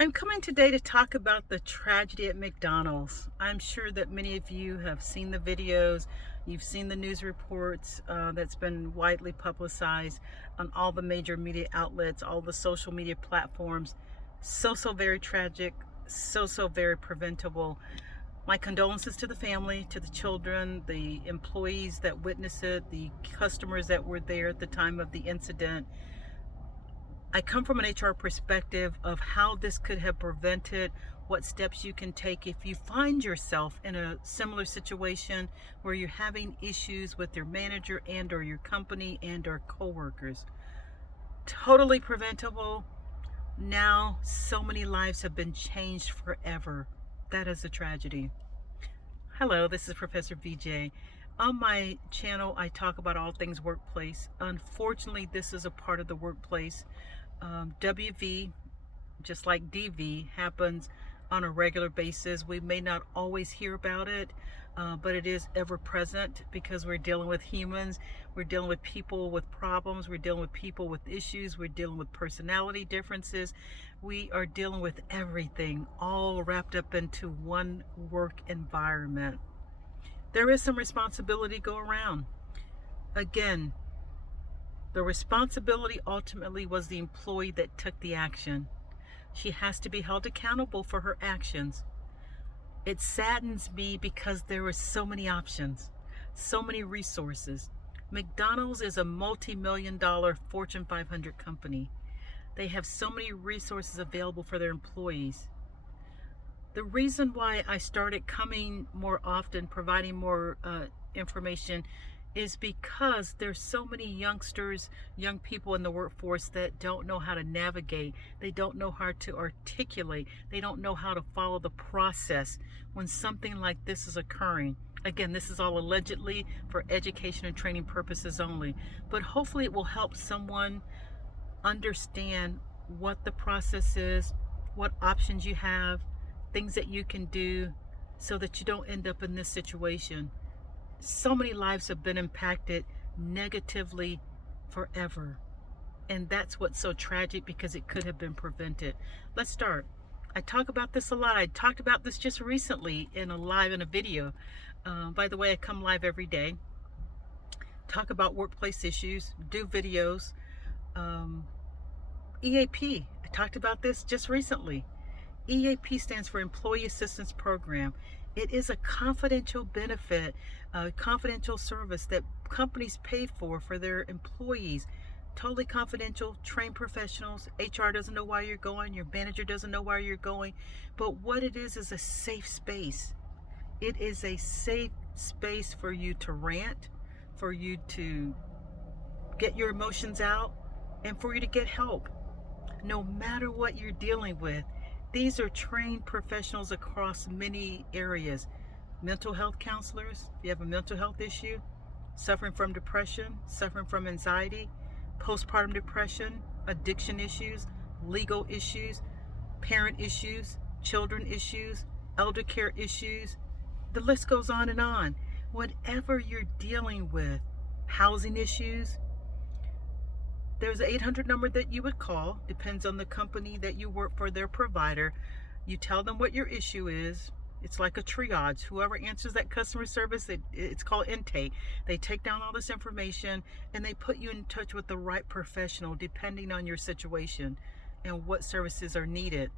I'm coming today to talk about the tragedy at McDonald's. I'm sure that many of you have seen the videos, you've seen the news reports that's been widely publicized on all the major media outlets, all the social media platforms. So very tragic, so very preventable. My condolences to the family, to the children, the employees that witnessed it, the customers that were there at the time of the incident. I come from an HR perspective of how this could have prevented, what steps you can take if you find yourself in a similar situation where you're having issues with your manager and or your company and or coworkers. Totally preventable. Now so many lives have been changed forever. That is a tragedy. Hello, this is Professor VJ. On my channel, I talk about all things workplace. Unfortunately, this is a part of the workplace. WV, just like DV, happens on a regular basis. We may not always hear about it, but it is ever present because we're dealing with humans. We're dealing with people with problems. We're dealing with people with issues. We're dealing with personality differences. We are dealing with everything all wrapped up into one work environment. There is some responsibility go around. Again, the responsibility ultimately was the employee that took the action. She has to be held accountable for her actions. It saddens me because there are so many options, so many resources. McDonald's is a multi-million-dollar Fortune 500 company. They have so many resources available for their employees. The reason why I started coming more often, providing more information, is because there's so many youngsters, young people in the workforce that don't know how to navigate. They don't know how to articulate. They don't know how to follow the process when something like this is occurring. Again, this is all allegedly for education and training purposes only, but hopefully it will help someone understand what the process is, what options you have, things that you can do so that you don't end up in this situation. So many lives have been impacted negatively forever. And that's what's so tragic because it could have been prevented. Let's start. I talk about this a lot. I talked about this just recently in a video. By the way, I come live every day, talk about workplace issues, do videos. EAP, I talked about this just recently. EAP stands for Employee Assistance Program. It is a confidential benefit, a confidential service that companies pay for their employees. Totally confidential, trained professionals. HR doesn't know why you're going. Your manager doesn't know why you're going. But what it is a safe space. It is a safe space for you to rant, for you to get your emotions out, and for you to get help. No matter what you're dealing with, these are trained professionals across many areas. Mental health counselors, if you have a mental health issue, suffering from depression, suffering from anxiety, postpartum depression, addiction issues, legal issues, parent issues, children issues, elder care issues. The list goes on and on. Whatever you're dealing with, housing issues, there's an 800 number that you would call. Depends on the company that you work for, their provider. You tell them what your issue is. It's like a triage. Whoever answers that customer service, it's called intake. They take down all this information and they put you in touch with the right professional depending on your situation and what services are needed.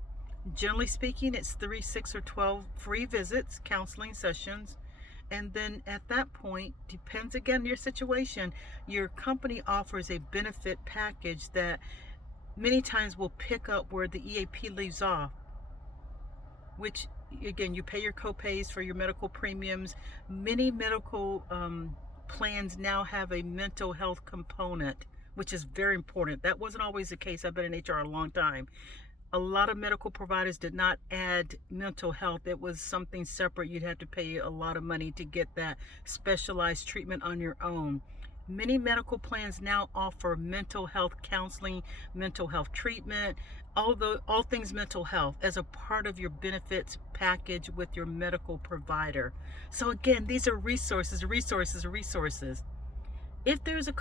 Generally speaking, it's 3, 6, or 12 free visits, counseling sessions. And then at that point, depends again on your situation, your company offers a benefit package that many times will pick up where the EAP leaves off, which again, you pay your co-pays for your medical premiums. Many medical plans now have a mental health component, which is very important. That wasn't always the case. I've been in HR a long time. A lot of medical providers did not add mental health. It was something separate. You'd have to pay a lot of money to get that specialized treatment on your own. Many medical plans now offer mental health counseling, mental health treatment, all things mental health as a part of your benefits package with your medical provider. So again, these are resources. If there's a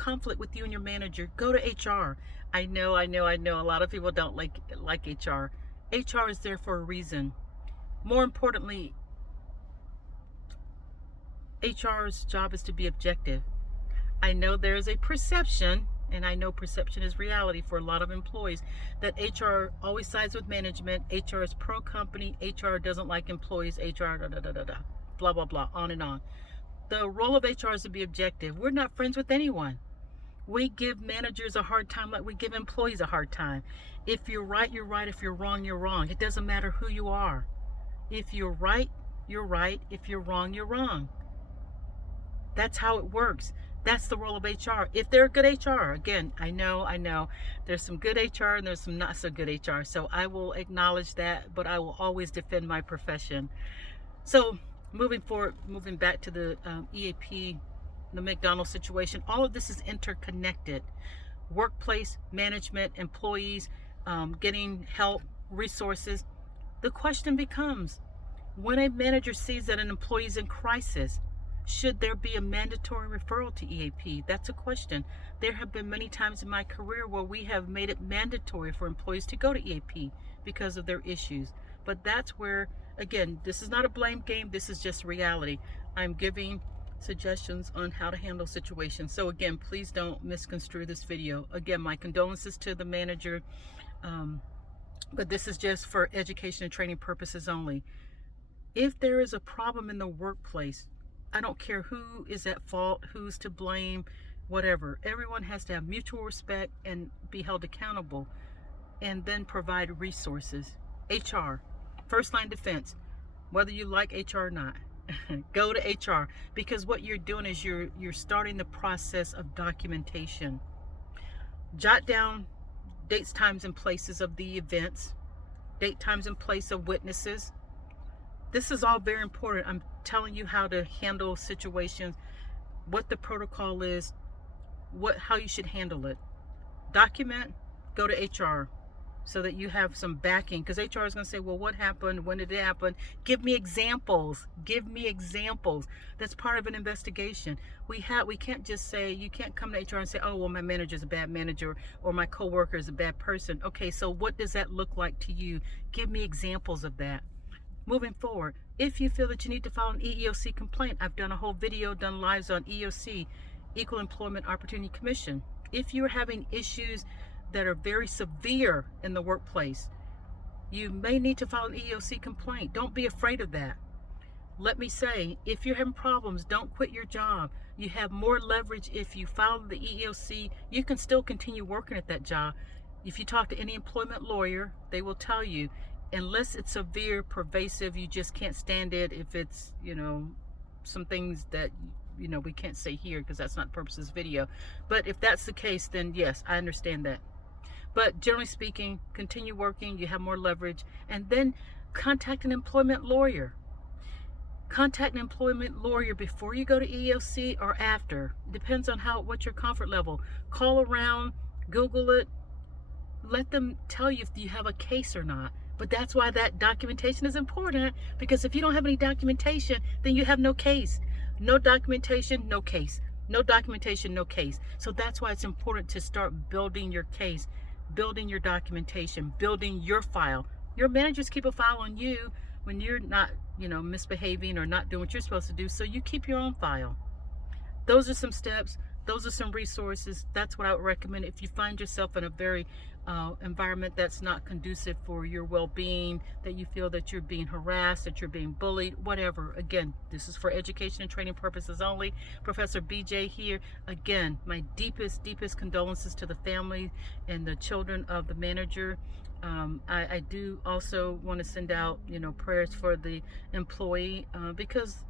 conflict with you and your manager, go to HR. I know. A lot of people don't like HR. HR is there for a reason. More importantly, HR's job is to be objective. I know there's a perception, and I know perception is reality for a lot of employees, that HR always sides with management. HR is pro company. HR doesn't like employees. HR blah blah blah, on and on. The role of HR is to be objective. We're not friends with anyone. We give managers a hard time like we give employees a hard time. If you're right, you're right. If you're wrong, you're wrong. It doesn't matter who you are. If you're right, you're right. If you're wrong, you're wrong. That's how it works. That's the role of HR. If they're good HR, again, I know, there's some good HR and there's some not so good HR. So I will acknowledge that, but I will always defend my profession. So moving forward, moving back to the EAP, the McDonald's situation, all of this is interconnected. Workplace, management, employees, getting help, resources. The question becomes, when a manager sees that an employee is in crisis, should there be a mandatory referral to EAP? That's a question. There have been many times in my career where we have made it mandatory for employees to go to EAP because of their issues. But that's where, again, this is not a blame game. This is just reality. I'm giving suggestions on how to handle situations. So again, please don't misconstrue this video. Again, my condolences to the manager, but this is just for education and training purposes only. If there is a problem in the workplace, I don't care who is at fault, who's to blame, whatever. Everyone has to have mutual respect and be held accountable, and then provide resources. HR, first line defense, whether you like HR or not, go to HR, because what you're doing is you're starting the process of documentation. Jot down dates, times, and places of the events, date, times, and place of witnesses. This is all very important. I'm telling you how to handle situations, what the protocol is, how you should handle it. Document, go to HR so that you have some backing, because HR is going to say, well, what happened? When did it happen? Give me examples. Give me examples. That's part of an investigation. We can't just say, you can't come to HR and say, oh, well, my manager is a bad manager or my coworker is a bad person. Okay, so what does that look like to you? Give me examples of that. Moving forward, if you feel that you need to file an EEOC complaint, I've done a whole video, done lives on EEOC, Equal Employment Opportunity Commission. If you're having issues that are very severe in the workplace, you may need to file an EEOC complaint. Don't be afraid of that. Let me say, if you're having problems, don't quit your job. You have more leverage if you file the EEOC. You can still continue working at that job. If you talk to any employment lawyer, they will tell you, unless it's severe, pervasive, you just can't stand it. If it's, some things that, we can't say here because that's not the purpose of this video. But if that's the case, then yes, I understand that. But generally speaking, continue working, you have more leverage, and then contact an employment lawyer. Contact an employment lawyer before you go to EEOC or after. Depends on what your comfort level. Call around, Google it, let them tell you if you have a case or not. But that's why that documentation is important, because if you don't have any documentation, then you have no case. No documentation, no case. No documentation, no case. So that's why it's important to start building your case, building your documentation, building your file. Your managers keep a file on you when you're not, misbehaving or not doing what you're supposed to do. So you keep your own file. Those are some steps. Those are some resources. That's what I would recommend if you find yourself in a very environment that's not conducive for your well-being, that you feel that you're being harassed, that you're being bullied, whatever. Again, this is for education and training purposes only. Professor BJ here. Again, my deepest condolences to the family and the children of the manager. I do also want to send out, prayers for the employee, because,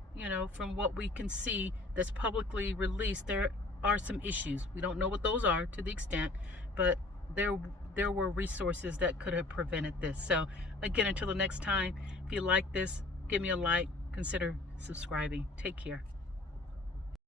from what we can see that's publicly released, there are some issues. We don't know what those are to the extent, but there were resources that could have prevented this. So again, until the next time, if you like this, give me a like, consider subscribing. Take care.